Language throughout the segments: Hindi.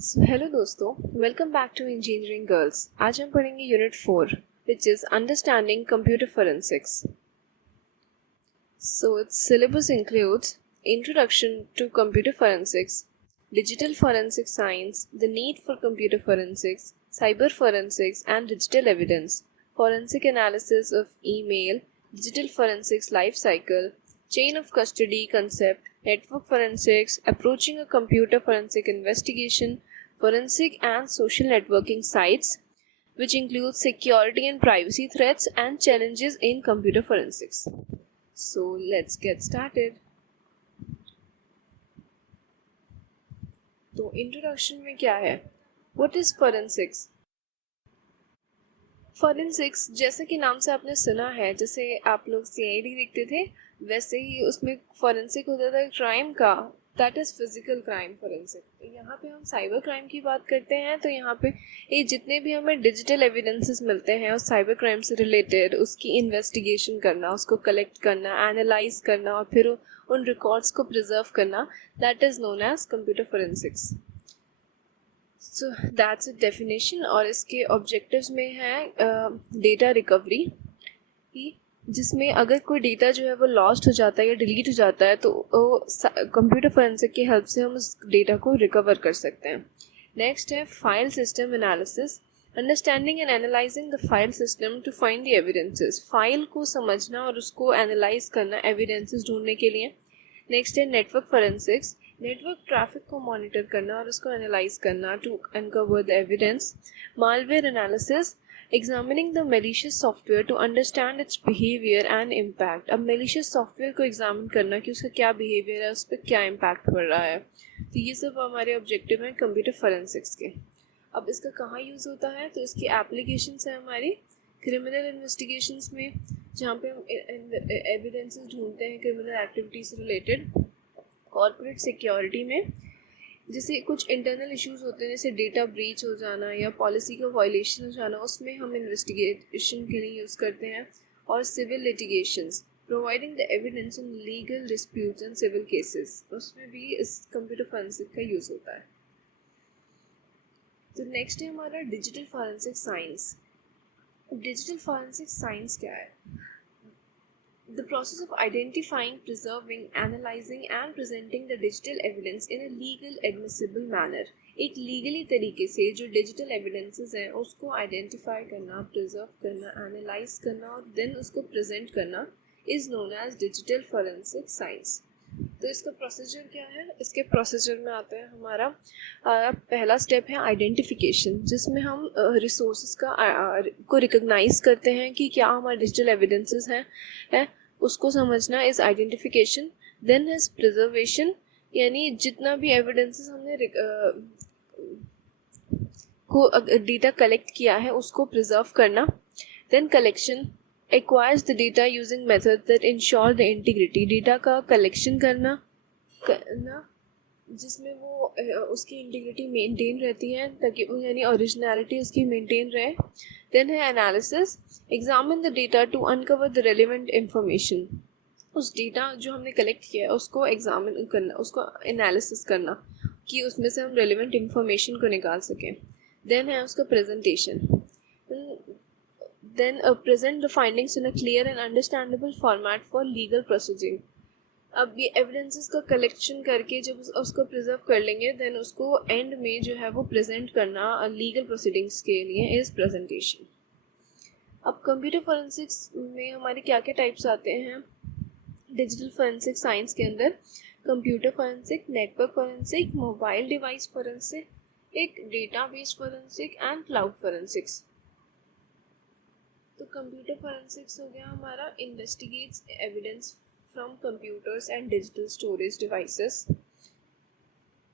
हेलो दोस्तों, welcome back to engineering girls. आज हम पढ़ेंगे unit 4 which is understanding computer forensics. So it's syllabus includes introduction to computer forensics, digital forensic science, the need for computer forensics, cyber forensics and digital evidence, forensic analysis of email, digital forensics life cycle, chain of custody concept, network forensics, approaching a computer forensic investigation, forensic and social networking sites, which include security and privacy threats and challenges in computer forensics. So let's get started. तो इंट्रोडक्शन में क्या है? What is forensics? फोरेंसिक्स जैसे कि नाम से आपने सुना है, जैसे आप लोग सीआईडी देखते थे वैसे ही उसमें फोरेंसिक होता था क्राइम का, that is physical crime forensic. तो यहाँ पे हम साइबर क्राइम की बात करते हैं, तो यहाँ पे ये जितने भी हमें डिजिटल एविडेंसेस मिलते हैं उस साइबर क्राइम से रिलेटेड, उसकी इन्वेस्टिगेशन करना, उसको कलेक्ट करना, एनालाइज करना और फिर उन रिकॉर्ड्स को प्रिजर्व करना, that is known as computer forensics. So that's a definition. और इसके ऑब्जेक्टिव्स में है डेटा रिकवरी, जिसमें अगर कोई डेटा जो है वो लॉस्ट हो जाता है या डिलीट हो जाता है तो कंप्यूटर फोरेंसिक की हेल्प से हम उस डेटा को रिकवर कर सकते हैं। नेक्स्ट है file system analysis, understanding and analysing the file system to find the evidences, file को समझना और उसको एनालाइज करना एविडेंसेस ढूंढने के लिए। नेक्स्ट है नेटवर्क फोरेंसिक्स, नेटवर्क ट्रैफिक को मॉनिटर करना और उसको एनालाइज करना to uncover the evidence. Malware analysis, examining the malicious software to understand its behavior and impact। अब malicious software को एग्जामिन करना कि उसका क्या बिहेवियर है, उस पर क्या इम्पैक्ट पड़ रहा है। तो ये सब हमारे ऑब्जेक्टिव हैं कंप्यूटर फोरेंसिक्स के। अब इसका कहाँ यूज़ होता है? तो इसकी एप्लीकेशंस है हमारी क्रिमिनल इन्वेस्टिगेशंस में, जहाँ पे हम एविडेंसेस ढूंढते हैं क्रिमिनल एक्टिविटी से रिलेटेड। कॉर्पोरेट सिक्योरिटी में, जैसे कुछ इंटरनल इश्यूज होते हैं जैसे डेटा ब्रीच हो जाना या पॉलिसी का वायलेशन हो जाना, उसमें हम इन्वेस्टिगेशन के लिए यूज़ करते हैं। और civil litigations, providing the evidence in legal disputes and civil cases, उसमें भी इस कंप्यूटर फोरेंसिक का यूज़ होता है। तो नेक्स्ट है हमारा digital forensic science. Digital forensic science क्या है? The process of identifying, preserving, analyzing and presenting the digital evidence in a legal admissible manner। एक लीगली तरीके से जो डिजिटल एविडेंसेस हैं उसको आइडेंटिफाई करना, प्रिजर्व करना, एनालाइज करना और देन उसको प्रेजेंट करना is known as digital forensic science. तो इसका प्रोसीजर क्या है? इसके प्रोसीजर में आता है हमारा पहला स्टेप है आइडेंटिफिकेशन, जिसमें हम रिसोर्सेज को रिकग्नाइज करते हैं कि क्या हमारे डिजिटल एविडेंसेस हैं, उसको समझना is identification. Then is preservation, यानी जितना भी एविडेंसेस हमने डेटा कलेक्ट किया है उसको प्रिजर्व करना। Then collection, acquires the data using method that ensure the integrity, data का कलेक्शन करना जिसमें वो उसकी इंटीग्रिटी मेंटेन रहती है, ताकि यानी ओरिजिनलिटी उसकी मेंटेन रहे। देन है analysis, examine the data to uncover the relevant information, उस डेटा जो हमने कलेक्ट किया है उसको एग्जामिन करना, उसको एनालिसिस करना कि उसमें से हम रेलिवेंट इंफॉर्मेशन को निकाल सकें। देन है उसका presentation, then present the findings in a clear and understandable format for legal proceeding। अब ये एविडेंसेस का कलेक्शन करके जब उसको प्रिजर्व कर लेंगे देन उसको एंड में जो है वो प्रेजेंट करना लीगल प्रोसीडिंग्स के लिए इज प्रेजेंटेशन। अब कंप्यूटर फोरेंसिक्स में हमारे क्या क्या टाइप्स आते हैं? डिजिटल फोरेंसिक साइंस के अंदर computer forensic, network forensic, mobile device forensic, एक database forensic and cloud forensics. तो कंप्यूटर फोरेंसिक्स हो गया हमारा investigates evidence from computers and digital storage devices.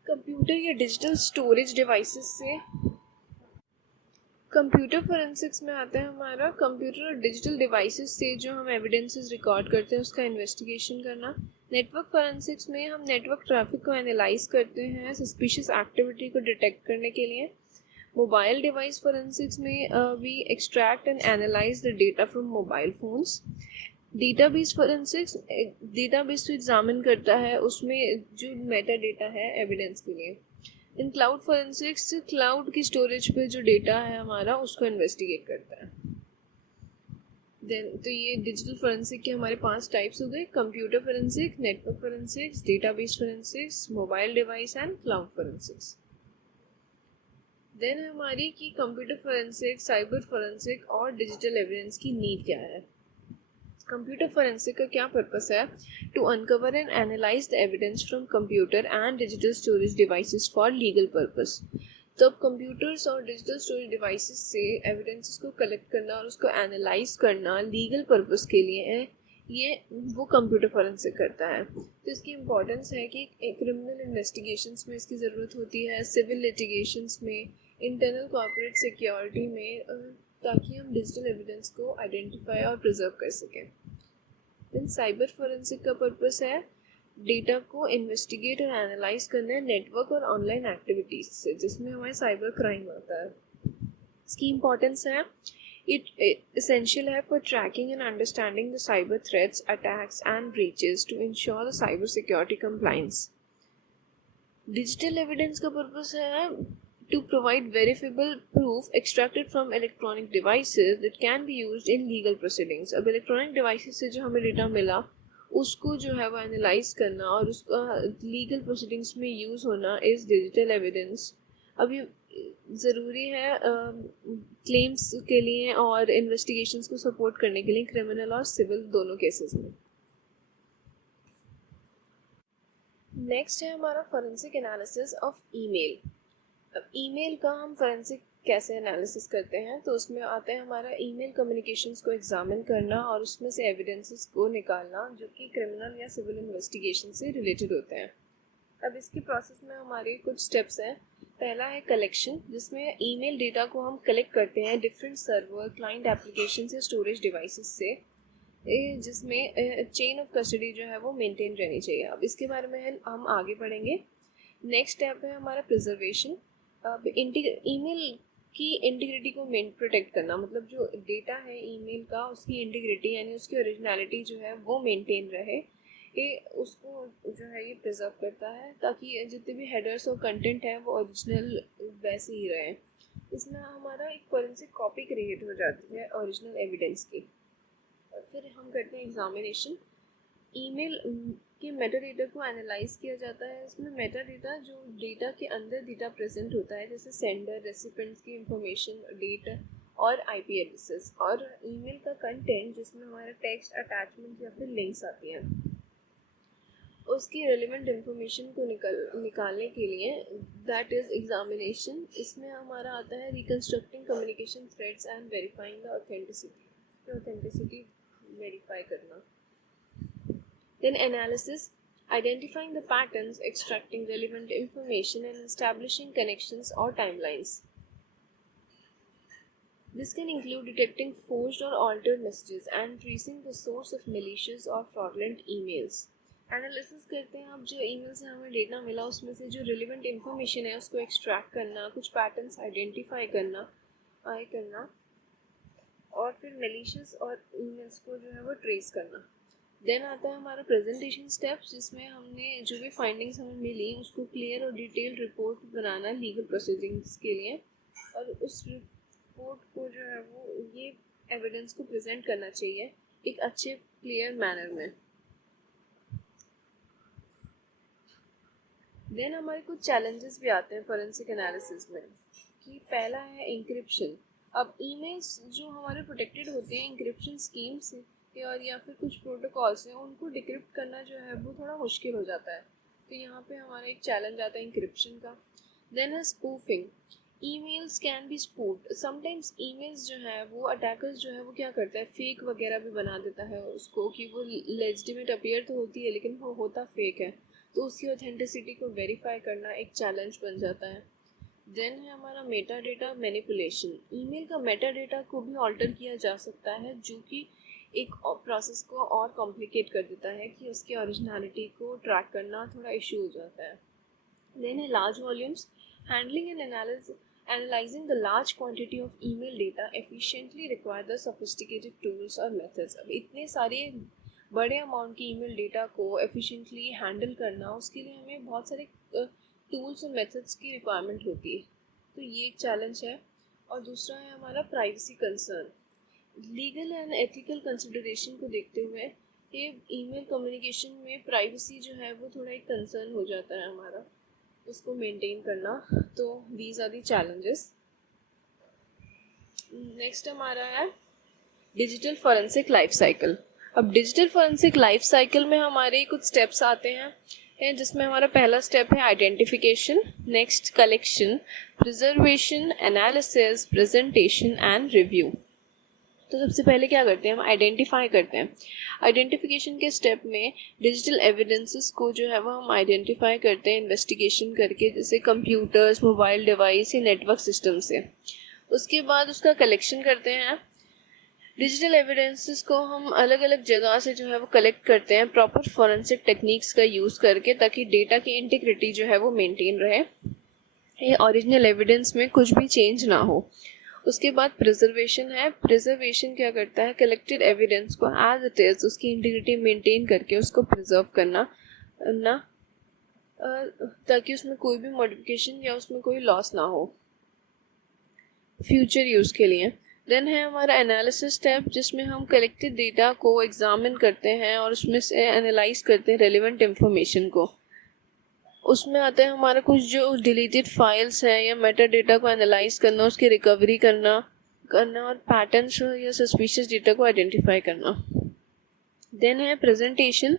Computer या डिजिटल स्टोरेज डिवाइसेस से कंप्यूटर फोरेंसिक्स में आता है हमारा कंप्यूटर और डिजिटल डिवाइसेस से जो हम एविडेंसेस रिकॉर्ड करते हैं उसका इन्वेस्टिगेशन करना। नेटवर्क फोरेंसिक्स में हम नेटवर्क ट्रैफिक को एनालाइज करते हैं सस्पिशियस एक्टिविटी को डिटेक्ट करने के लिए। मोबाइल डिवाइस फोरेंसिक्स में we extract and analyse the data from mobile phones. Database forensics database को एग्जामिन करता है, उसमें जो मेटा डेटा है एविडेंस के लिए। इन क्लाउड फोरेंसिक्स क्लाउड की स्टोरेज पे जो डेटा है हमारा उसको इन्वेस्टिगेट करता है। देन तो ये डिजिटल फोरेंसिक के हमारे 5 टाइप्स हो गए: computer forensic, network forensics, database forensics, mobile device and cloud forensics. Then हमारी की कंप्यूटर फोरेंसिक, साइबर फोरेंसिक और डिजिटल एविडेंस की नीड क्या है। कंप्यूटर फोरेंसिक का क्या पर्पस है? To uncover and analyse the evidence from computer and digital storage devices for legal purpose. तो अब कंप्यूटर्स और डिजिटल स्टोरेज डिवाइसेस से एविडेंसेस को कलेक्ट करना और उसको एनालाइज करना लीगल पर्पस के लिए है, ये वो कंप्यूटर फोरेंसिक करता है। तो इसकी इम्पोर्टेंस है कि क्रिमिनल इन्वेस्टिगेशंस में इसकी ज़रूरत होती है, सिविल लिटिगेशंस में, इंटरनल कॉर्पोरेट सिक्योरिटी में, ताकि हम डिजिटल एविडेंस को आइडेंटिफाई और प्रिजर्व कर सकें। देन साइबर फोरेंसिक का पर्पस है डेटा को इन्वेस्टिगेट और एनालाइज करना है नेटवर्क और ऑनलाइन एक्टिविटीज से, जिसमें हमारे साइबर क्राइम आता है। इसकी इम्पोर्टेंस है, इट essential है for tracking and understanding the cyber threats, attacks and breaches to ensure the cyber security compliance. Digital evidence का पर्पस है to provide verifiable proof extracted from electronic devices that can be used in legal proceedings. अब इलेक्ट्रॉनिक डिवाइसेस से जो हमें डेटा मिला उसको जो है वो एनालाइज करना और उसका लीगल प्रोसीडिंग्स में यूज़ होना इज़ डिजिटल एविडेंस। अब ये ज़रूरी है क्लेम्स के लिए और इन्वेस्टिगेशंस को सपोर्ट करने के लिए, क्रिमिनल और सिविल दोनों केसेस में। नेक्स्ट है हमारा फोरेंसिक एनालिसिस ऑफ ईमेल। अब ईमेल का हम फोरेंसिक कैसे एनालिसिस करते हैं, तो उसमें आता है हमारा ईमेल कम्युनिकेशंस को एग्जामिन करना और उसमें से एविडेंसेस को निकालना जो कि क्रिमिनल या सिविल इन्वेस्टिगेशन से रिलेटेड होते हैं। अब इसके प्रोसेस में हमारे कुछ स्टेप्स हैं। पहला है कलेक्शन, जिसमें ईमेल डेटा को हम कलेक्ट करते हैं डिफरेंट सर्वर, क्लाइंट एप्लीकेशन से, स्टोरेज डिवाइसेस से, जिसमें चेन ऑफ कस्टडी जो है वो मेंटेन रहनी चाहिए। अब इसके बारे में हम आगे पढ़ेंगे। नेक्स्ट स्टेप है हमारा प्रिजर्वेशन। अब ईमेल की इंटीग्रिटी को प्रोटेक्ट करना, मतलब जो डेटा है ईमेल का उसकी इंटीग्रिटी यानी उसकी ओरिजिनलिटी जो है वो मेंटेन रहे, ये उसको जो है ये प्रिजर्व करता है ताकि जितने भी हेडर्स और कंटेंट है वो ओरिजिनल वैसे ही रहे। इसमें हमारा एक फोरेंसिक कॉपी क्रिएट हो जाती है ओरिजिनल एविडेंस की। और फिर हम करते हैं एग्जामिनेशन। ईमेल के मेटा डेटा को एनालाइज किया जाता है। इसमें मेटा डेटा जो डेटा के अंदर डेटा प्रेजेंट होता है, जैसे सेंडर, रेसिपिएंट्स की इंफॉर्मेशन, डेट और आईपी एड्रेसेस, और ईमेल का कंटेंट जिसमें हमारा टेक्स्ट, अटैचमेंट या फिर लिंक्स आती हैं, उसकी रेलिवेंट इंफॉर्मेशन को निकालने के लिए दैट इज़ एग्जामिनेशन। इसमें हमारा आता है reconstructing communication threads and verifying the authenticity verify करना। Then analysis, identifying the patterns, extracting relevant information and establishing connections or timelines. This can include detecting forged or altered messages and tracing the source of malicious or fraudulent emails. Analysis करते हैं, अब जो ईमेल से हमें डेटा मिला उसमें से जो रिलेवेंट इंफॉर्मेशन है उसको एक्सट्रैक्ट करना, कुछ पैटर्न्स आइडेंटिफाई करना और फिर मेलिशियस और ईमेल्स को जो है वो ट्रेस करना। देन आता है हमारा प्रेजेंटेशन स्टेप्स, जिसमें हमने जो भी फाइंडिंग्स हमें मिली उसको क्लियर और डिटेल रिपोर्ट बनाना लीगल प्रोसीडिंग्स के लिए, और उस रिपोर्ट को जो है वो ये एविडेंस को प्रेजेंट करना चाहिए एक अच्छे क्लियर मैनर में। देन हमारे कुछ चैलेंजेस भी आते हैं फोरेंसिक एनालिसिस में, कि पहला है इंक्रिप्शन। अब ईमेल्स जो हमारे प्रोटेक्टेड होते हैं इंक्रिप्शन स्कीम से और या फिर कुछ प्रोटोकॉल्स हैं, उनको डिक्रिप्ट करना जो है वो थोड़ा मुश्किल हो जाता है, तो यहाँ पे हमारा एक चैलेंज आता है इंक्रिप्शन का। देन है spoofing. Emails can be spoofed. Sometimes emails जो है वो अटैकर्स जो है वो क्या करता है, फेक वगैरह भी बना देता है उसको, कि वो लेजिटिमेट अपीयर तो होती है लेकिन वो होता फेक है, तो उसकी ऑथेंटिसिटी को वेरीफाई करना एक चैलेंज बन जाता है। देन है हमारा मेटा डेटा मैनिपुलेशन। ईमेल का मेटा डेटा को भी ऑल्टर किया जा सकता है, जो कि एक प्रोसेस को और कॉम्प्लिकेट कर देता है, कि उसकी ओरिजिनलिटी को ट्रैक करना थोड़ा इशू हो जाता है। देन है large volumes. Handling and analysing the large quantity of email data efficiently require the sophisticated tools और मेथड्स। अब इतने सारे बड़े अमाउंट की ईमेल डेटा को एफिशिएंटली हैंडल करना, उसके लिए हमें बहुत सारे टूल्स और मेथड्स की रिक्वायरमेंट होती है। तो ये एक चैलेंज है। और दूसरा है हमारा privacy concern. Legal and ethical consideration को देखते हुए ये ईमेल कम्युनिकेशन में प्राइवेसी जो है वो थोड़ा एक कंसर्न हो जाता है हमारा, उसको मेंटेन करना। तो these are the challenges. Next हमारा है डिजिटल फॉरेंसिक लाइफ साइकिल। अब डिजिटल फॉरेंसिक लाइफ साइकिल में हमारे कुछ स्टेप्स आते हैं जिसमें हमारा पहला स्टेप है identification, next collection, preservation, analysis, presentation and review. तो सबसे पहले क्या करते हैं, हम आइडेंटिफाई करते हैं। आइडेंटिफिकेशन के स्टेप में डिजिटल एविडेंसेस को जो है वो हम आइडेंटिफाई करते हैं इन्वेस्टिगेशन करके, जैसे कंप्यूटर्स, मोबाइल डिवाइस या नेटवर्क सिस्टम से। उसके बाद उसका कलेक्शन करते हैं। डिजिटल एविडेंसेस को हम अलग अलग जगह से जो है वो कलेक्ट करते हैं प्रॉपर फॉरेंसिक टेक्निक्स का यूज़ करके, ताकि डेटा की इंटीग्रिटी जो है वो मेंटेन रहे, ये ओरिजिनल एविडेंस में कुछ भी चेंज ना हो। उसके बाद प्रिजर्वेशन है। प्रिजर्वेशन क्या करता है, कलेक्टेड एविडेंस को एज इट इज उसकी इंटीग्रिटी मेंटेन करके उसको प्रिजर्व करना ना, ताकि उसमें कोई भी मॉडिफिकेशन या उसमें कोई लॉस ना हो फ्यूचर यूज़ के लिए। देन है हमारा एनालिसिस स्टेप, जिसमें हम कलेक्टेड डेटा को एग्जामिन करते हैं और उसमें से एनालाइज करते हैं रेलिवेंट इंफॉर्मेशन को। उसमें आता है हमारा कुछ जो डिलीटेड फाइल्स हैं या मेटा डेटा को एनालाइज करना, उसकी रिकवरी करना और पैटर्न्स या सस्पिशियस डेटा को आइडेंटिफाई करना। देन है प्रेजेंटेशन।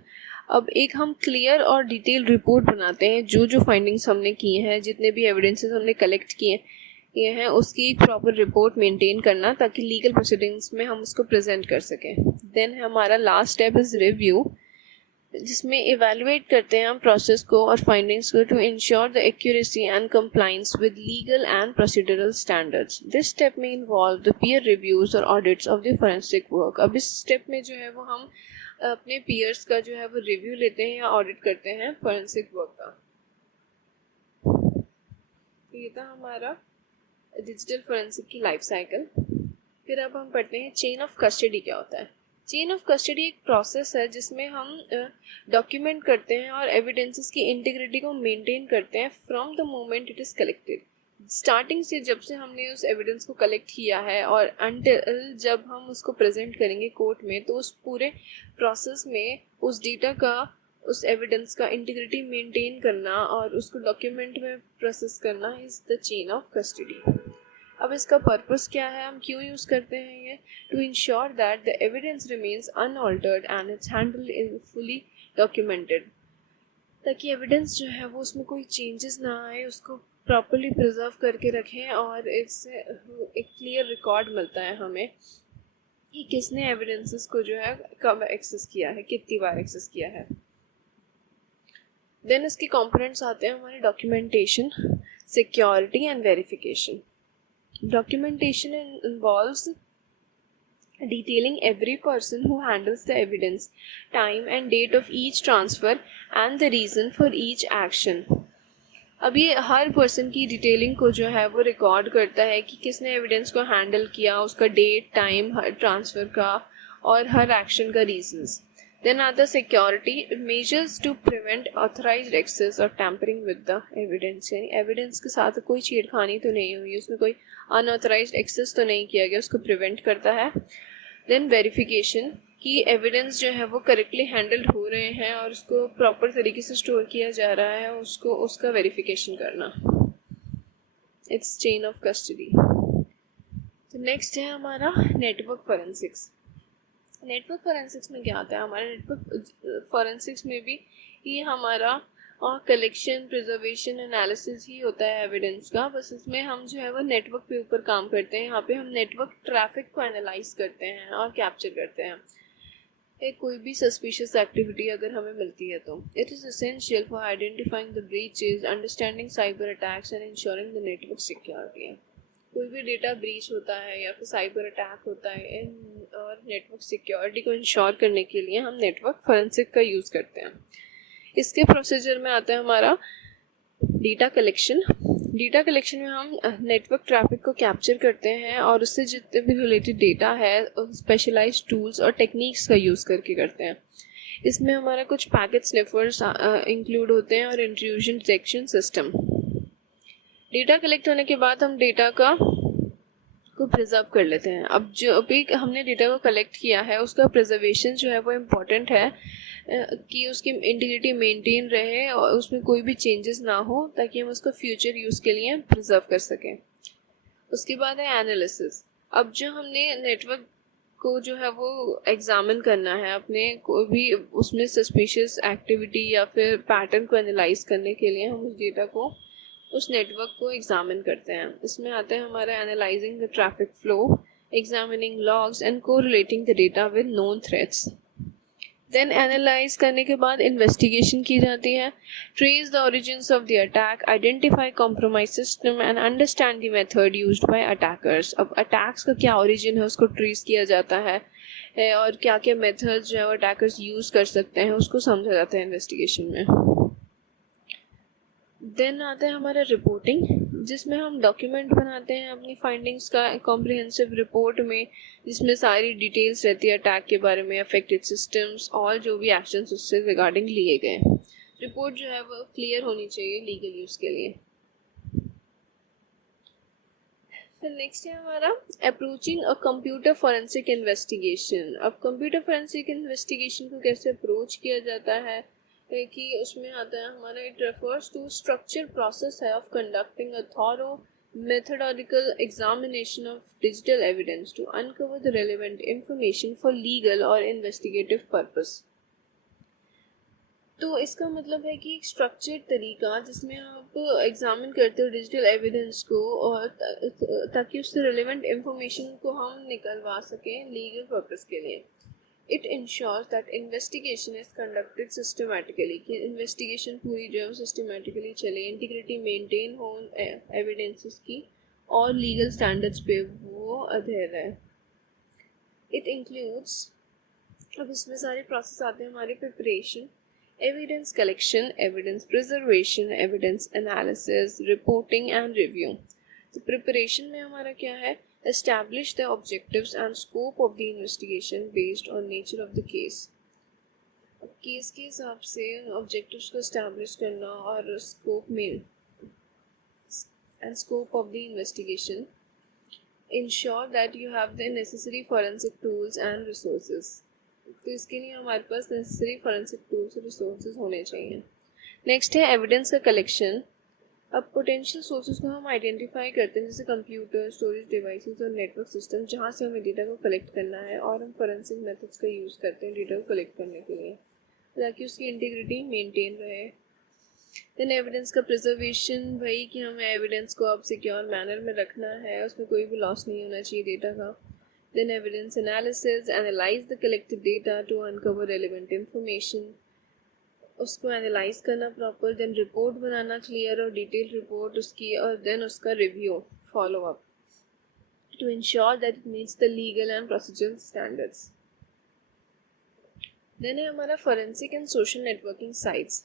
अब एक हम क्लियर और डिटेल रिपोर्ट बनाते हैं, जो फाइंडिंग्स हमने किए हैं, जितने भी एविडेंसेस हमने कलेक्ट किए ये हैं, उसकी एक प्रॉपर रिपोर्ट मेंटेन करना, ताकि लीगल प्रोसीडिंग्स में हम उसको प्रेजेंट कर सकें। देन हमारा लास्ट स्टेप इज़ रिव्यू, जिसमें इवेलुएट करते हैं हम प्रोसेस को और फाइंडिंग्स को to ensure the accuracy and compliance with legal and procedural standards. This step में इन्वॉल्व द पीयर रिव्यूज और audits of the forensic work. अब इस स्टेप में जो है वो हम अपने पीयर्स का जो है वो रिव्यू लेते हैं या ऑडिट करते हैं फोरेंसिक वर्क का। ये था हमारा डिजिटल फोरेंसिक की लाइफ साइकिल। फिर अब हम पढ़ते हैं चेन ऑफ कस्टडी क्या होता है। चेन ऑफ कस्टडी एक प्रोसेस है जिसमें हम डॉक्यूमेंट करते हैं और एविडेंसेस की इंटीग्रिटी को मेंटेन करते हैं from the moment it is collected. Starting से जब से हमने उस एविडेंस को कलेक्ट किया है और अंटिल जब हम उसको प्रेजेंट करेंगे कोर्ट में, तो उस पूरे प्रोसेस में उस डेटा का, उस एविडेंस का इंटीग्रिटी मेंटेन करना और उसको डॉक्यूमेंट में प्रोसेस करना is the chain of custody. अब इसका पर्पस क्या है, हम क्यों यूज़ करते हैं ये, to ensure that the evidence remains unaltered and it's handled in fully documented, ताकि एविडेंस जो है वो उसमें कोई चेंजेस ना आए, उसको प्रॉपर्ली प्रिजर्व करके रखें और इससे एक क्लियर रिकॉर्ड मिलता है हमें कि किसने एविडेंसेस को जो है कब एक्सेस किया है, कितनी बार एक्सेस किया है। देन इसके कंपोनेंट्स आते हैं हमारे documentation, security and verification. Documentation involves detailing every person who handles the evidence, time and date of each transfer and the reason for each action. अब ये हर पर्सन की डिटेलिंग को जो है वो रिकॉर्ड करता है कि किसने एविडेंस को हैंडल किया, उसका डेट, टाइम, हर ट्रांसफ़र का और हर एक्शन का reasons. Then other security measures to prevent authorized access or tampering with the evidence, यानी एविडेंस के साथ कोई छेड़खानी तो नहीं हुई, उसमें कोई अनऑथराइज्ड एक्सेस तो नहीं किया गया, उसको प्रिवेंट करता है। देन वेरिफिकेशन, कि एविडेंस जो है वो करेक्टली हैंडल्ड हो रहे हैं और उसको प्रॉपर तरीके से स्टोर किया जा रहा है, उसका वेरिफिकेशन करना। It's chain of custody. तो नेक्स्ट है हमारा नेटवर्क फोरेंसिक्स। नेटवर्क फोरेंसिक्स में क्या आता है, हमारे नेटवर्क फोरेंसिक्स में भी ये हमारा कलेक्शन, प्रिजर्वेशन, एनालिसिस ही होता है एविडेंस का, बस इसमें हम जो है वो नेटवर्क पे ऊपर काम करते हैं। यहाँ पे हम नेटवर्क ट्रैफिक को एनालाइज करते हैं और कैप्चर करते हैं। कोई भी सस्पिशियस एक्टिविटी अगर हमें मिलती है तो it is essential for identifying the breaches, understanding cyber attacks and ensuring the network security. कोई भी डेटा ब्रीच होता है या फिर साइबर अटैक होता है और नेटवर्क सिक्योरिटी को इंश्योर करने के लिए हम नेटवर्क फोरेंसिक का यूज़ करते हैं। इसके प्रोसीजर में आता है हमारा डेटा कलेक्शन। डेटा कलेक्शन में हम नेटवर्क ट्रैफिक को कैप्चर करते हैं और उससे जितने भी रिलेटेड डेटा है स्पेशलाइज्ड टूल्स और टेक्निक्स का यूज़ करके करते हैं। इसमें हमारा कुछ पैकेट स्निफर्स इंक्लूड होते हैं और intrusion detection system. Data collect होने के बाद हम डेटा को प्रिजर्व कर लेते हैं। अब जो भी हमने डेटा को कलेक्ट किया है उसका प्रिजर्वेशन जो है वो इम्पॉर्टेंट है कि उसकी इंटीग्रिटी मेंटेन रहे और उसमें कोई भी चेंजेस ना हो, ताकि हम उसको फ्यूचर यूज़ के लिए प्रिजर्व कर सकें। उसके बाद है एनालिसिस। अब जो हमने नेटवर्क को जो है वो एग्जामिन करना है, अपने कोई भी उसमें सस्पिशियस एक्टिविटी या फिर पैटर्न को एनालाइज करने के लिए हम उस डेटा को, उस नेटवर्क को एग्जामिन करते हैं। इसमें आता है हमारा analysing the traffic flow, examining logs and correlating the data with known threats. Then analyse करने के बाद इन्वेस्टिगेशन की जाती है। Trace the origins of the attack, identify compromise system and understand the method used by attackers. अब अटैक्स का क्या ओरिजिन है उसको ट्रेस किया जाता है और क्या क्या मेथड्स जो है वो अटैकर्स यूज़ कर सकते हैं उसको समझा जाता है इन्वेस्टिगेशन में। देन आता है हमारा रिपोर्टिंग, जिसमें हम डॉक्यूमेंट बनाते हैं अपनी फाइंडिंग्स का कॉम्प्रिहेंसिव रिपोर्ट में, जिसमें सारी डिटेल्स रहती है अटैक के बारे में, अफेक्टेड सिस्टम्स और जो भी एक्शंस उससे रिगार्डिंग लिए गए। रिपोर्ट जो है वो क्लियर होनी चाहिए लीगल यूज़ के लिए। फिर नेक्स्ट है हमारा approaching a computer forensic investigation. अब कंप्यूटर फॉरेंसिक इन्वेस्टिगेशन को कैसे अप्रोच किया जाता है कि उसमें आता है हमारा, it refers to structure process है of conducting a thorough methodological examination of digital evidence to uncover the relevant information for legal or investigative purpose। तो इसका मतलब है कि एक स्ट्रक्चर्ड तरीका जिसमें आप एग्जामिन करते हो डिजिटल एविडेंस को और ताकि उससे रिलेवेंट इंफॉर्मेशन को हम निकलवा सकें लीगल पर्पस के लिए। It ensures that investigation is conducted systematically, कि इन्वेस्टिगेशन पूरी जो है सिस्टमेटिकली चले, इंटीग्रिटी मेंटेन हो एविडेंसेस की और लीगल स्टैंडर्ड्स पे वो अधेर है। इट इंक्लूड्स, अब इसमें सारे प्रोसेस आते हैं हमारे preparation, evidence collection, evidence preservation, evidence analysis, reporting and review। तो preparation में हमारा क्या है, establish the objectives and scope of the investigation based on nature of the case। अब केस के हिसाब से objectives को establish करना और scope में and scope of the investigation, ensure that you have the necessary forensic tools and resources। तो इसके लिए हमारे पास नेसेसरी फॉरेंसिक टूल्स और रिसोर्सेज होने चाहिए। नेक्स्ट है एविडेंस का कलेक्शन। अब पोटेंशियल सोर्सेज को हम आइडेंटिफाई करते हैं, जैसे कंप्यूटर, स्टोरेज डिवाइसेस और नेटवर्क सिस्टम, जहाँ से हमें डेटा को कलेक्ट करना है, और हम फॉरेंसिक मेथड्स का यूज़ करते हैं डेटा को कलेक्ट करने के लिए ताकि उसकी इंटीग्रिटी मेंटेन रहे। देन एविडेंस का प्रिजर्वेशन, वही कि हमें एविडेंस को अब सिक्योर मैनर में रखना है, उसमें कोई भी लॉस नहीं होना चाहिए डेटा का। Then evidence analysis, analyze the collected data to uncover relevant information, उसको एनालाइज करना प्रॉपर। देन रिपोर्ट बनाना, क्लियर और डिटेल रिपोर्ट उसकी, और देन उसका review, follow up to ensure that it meets the legal and procedural standards. Then है हमारा forensic and social networking sites.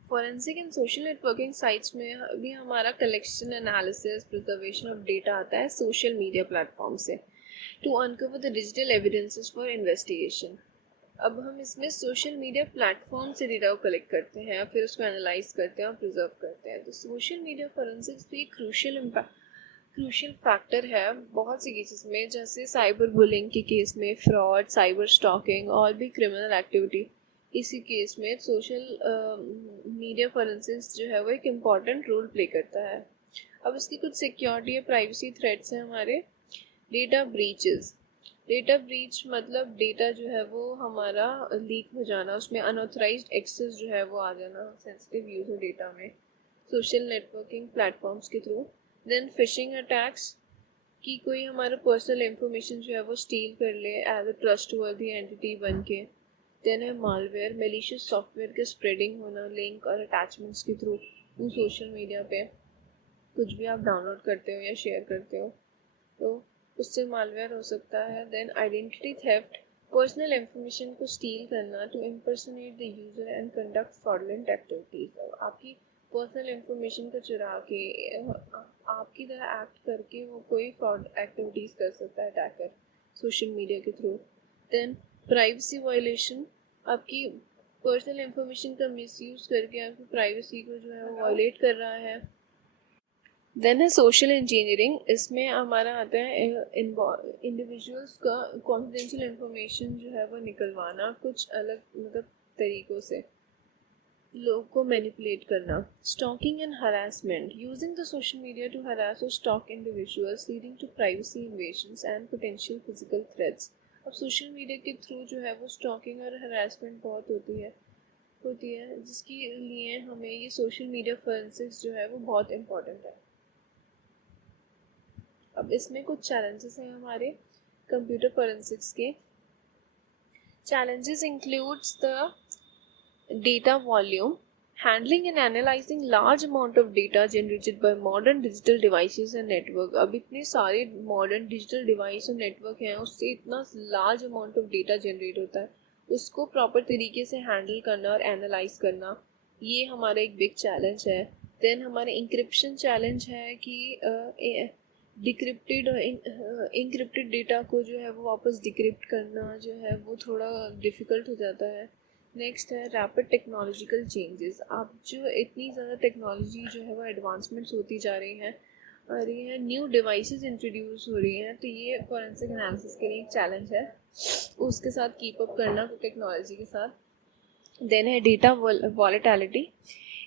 Forensic and social networking sites में भी हमारा collection, analysis, preservation of data आता है सोशल मीडिया प्लेटफॉर्म से, to uncover the digital evidences for investigation. अब हम इसमें सोशल मीडिया प्लेटफॉर्म से डेटा को कलेक्ट करते हैं, फिर उसको एनालाइज करते हैं और प्रिजर्व करते हैं। तो सोशल मीडिया फॉरेंसिक्स भी क्रूशियल फैक्टर है बहुत सी केसेस में, जैसे साइबर बुलिंग के केस में, फ्रॉड, साइबर स्टॉकिंग और भी क्रिमिनल एक्टिविटी। इसी केस में सोशल मीडिया फॉरेंसिक्स जो है वो एक इम्पॉर्टेंट रोल प्ले करता है। अब इसकी कुछ सिक्योरिटी या प्राइवेसी थ्रेट्स हैं हमारे। डेटा ब्रीचेस, डेटा ब्रीच मतलब डेटा जो है वो हमारा लीक हो जाना, उसमें अनऑथराइज्ड एक्सेस जो है वो आ जाना, सेंसिटिव यूज हो डेटा में सोशल नेटवर्किंग प्लेटफॉर्म्स के थ्रू। देन फिशिंग अटैक्स, कि कोई हमारा पर्सनल इंफॉर्मेशन जो है वो स्टील कर ले एज अ ट्रस्टवर्दी एंटिटी बन के। देन है मालवेयर, मेलिशियस सॉफ्टवेयर के स्प्रेडिंग होना लिंक और अटैचमेंट्स के थ्रू सोशल मीडिया पे कुछ भी आप डाउनलोड करते हो या शेयर करते हो तो उससे मालवेयर हो सकता है। Then identity theft, personal information को स्टील करना to impersonate the user and conduct fraudulent activities. आपकी पर्सनल इंफॉर्मेशन को चुरा के आपकी तरह एक्ट करके वो कोई फ्रॉड एक्टिविटीज़ कर सकता है अटैकर सोशल मीडिया के थ्रू। देन प्राइवेसी वायलेशन, आपकी पर्सनल इंफॉर्मेशन का मिसयूज़ करके आपकी प्राइवेसी को जो है वो वायलेट कर रहा है। देन है सोशल इंजीनियरिंग। इसमें हमारा आता है इंडिविजुअल्स का कॉन्फिडेंशियल इंफॉर्मेशन जो है वो निकलवाना कुछ अलग मतलब तरीक़ों से, लोगों को मैनिपुलेट करना। Stalking and harassment, using the social media to harass और stalk individuals leading to privacy invasions and potential physical threats. अब सोशल मीडिया के थ्रू जो है वो स्टॉकिंग और हरासमेंट बहुत होती है जिसके लिए हमें ये सोशल मीडिया फोरेंसिक्स जो है वो बहुत इम्पोर्टेंट है। अब इसमें कुछ चैलेंजेस हैं हमारे कंप्यूटर फोरेंसिक्स के। Challenges includes the data volume, handling and analyzing large amount of data generated by modern digital devices and network। अब इतने सारे modern digital device और network हैं, उससे इतना large amount of data generate होता है, उसको proper तरीके से handle करना और analyze करना, ये हमारा एक big challenge है। then हमारा encryption challenge है कि डिक्रिप्टेड और इनक्रिप्टेड डेटा को जो है वो वापस डिक्रिप्ट करना जो है वो थोड़ा डिफ़िकल्ट हो जाता है। नेक्स्ट है रैपिड टेक्नोलॉजिकल चेंजेस। अब जो इतनी ज़्यादा टेक्नोलॉजी जो है वो एडवांसमेंट्स होती जा रही हैं और ये न्यू डिवाइसेस इंट्रोड्यूस हो रही हैं, तो ये फॉरेंसिक एनालिसिस के लिए एक चैलेंज है उसके साथ कीप अप करना टेक्नोलॉजी के साथ। देन है data volatility,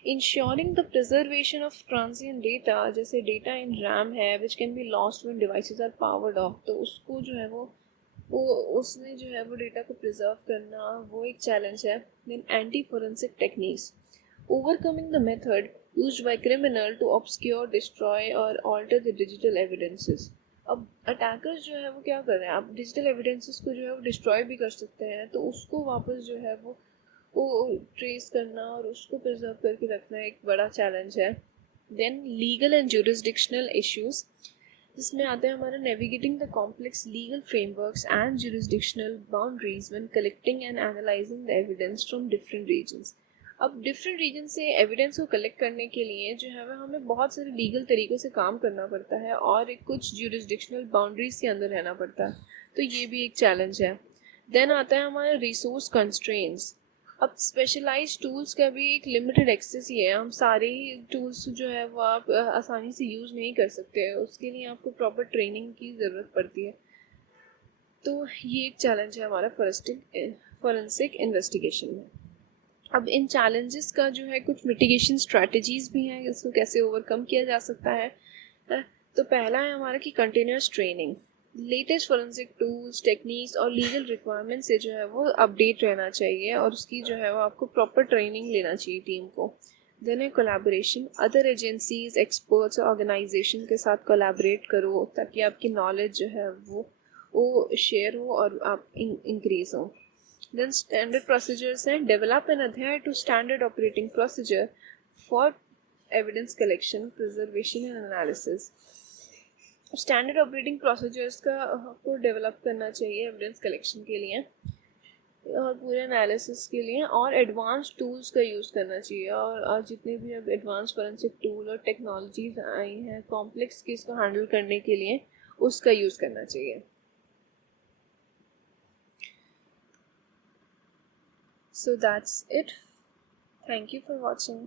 ensuring the preservation of transient data, जैसे डेटा इन रैम है which can be lost when devices are powered off, तो उसको जो है वो उसमें जो है वो डेटा को प्रिजर्व करना वो एक चैलेंज है। Then anti forensic techniques, overcoming the method used by criminal to obscure, destroy और ऑल्टर द डिजिटल एविडेंसेस। अब अटैकर्स जो है वो क्या कर रहे हैं, आप डिजिटल एविडेंसेस को जो है वो डिस्ट्रॉय भी कर सकते हैं, तो उसको वापस जो है वो ट्रेस करना और उसको प्रिजर्व करके रखना एक बड़ा चैलेंज है। Then legal and jurisdictional issues, जिसमें आता है हमारा navigating the complex legal frameworks and jurisdictional boundaries when collecting and analysing the evidence from different regions. अब डिफरेंट रीजन से एविडेंस को कलेक्ट करने के लिए जो है हमें बहुत सारे लीगल तरीक़ों से काम करना पड़ता है और कुछ जुरिस्डिक्शनल बाउंड्रीज के अंदर रहना पड़ता है, तो ये भी एक चैलेंज है। देन आता है हमारा रिसोर्स कंस्ट्रेंट्स। अब स्पेशलाइज टूल्स का भी एक लिमिटेड एक्सेस ही है, हम सारे ही टूल्स जो है वो आप आसानी से यूज़ नहीं कर सकते, उसके लिए आपको प्रॉपर ट्रेनिंग की ज़रूरत पड़ती है, तो ये एक चैलेंज है हमारा फोरेंसिक इन्वेस्टिगेशन में। अब इन चैलेंजेस का जो है कुछ मिटिगेशन स्ट्रैटेजीज भी हैं, इसको कैसे ओवरकम किया जा सकता है। तो पहला है हमारा कि continuous training, latest forensic tools, techniques और लीगल रिक्वायरमेंट से जो है वो अपडेट रहना चाहिए और उसकी जो है वो आपको प्रॉपर ट्रेनिंग लेना चाहिए टीम को। देन है कोलैबोरेशन, अदर एजेंसीज, एक्सपर्ट्स और ऑर्गेनाइजेशन के साथ कोलैबोरेट करो ताकि आपकी नॉलेज जो है वो शेयर हो और आप इंक्रीज हो। Then standard procedures हैं, develop and adhere to standard operating procedure for evidence collection, preservation and analysis। Standard operating procedures का आपको डेवलप करना चाहिए एविडेंस कलेक्शन के लिए और पूरे एनालिसिस के लिए, और एडवांस टूल्स का यूज़ करना चाहिए। और जितने भी अब एडवांस फोरेंसिक टूल और टेक्नोलॉजीज आई हैं कॉम्प्लेक्स केस को हैंडल करने के लिए, उसका यूज़ करना चाहिए। So that's it. Thank you for watching.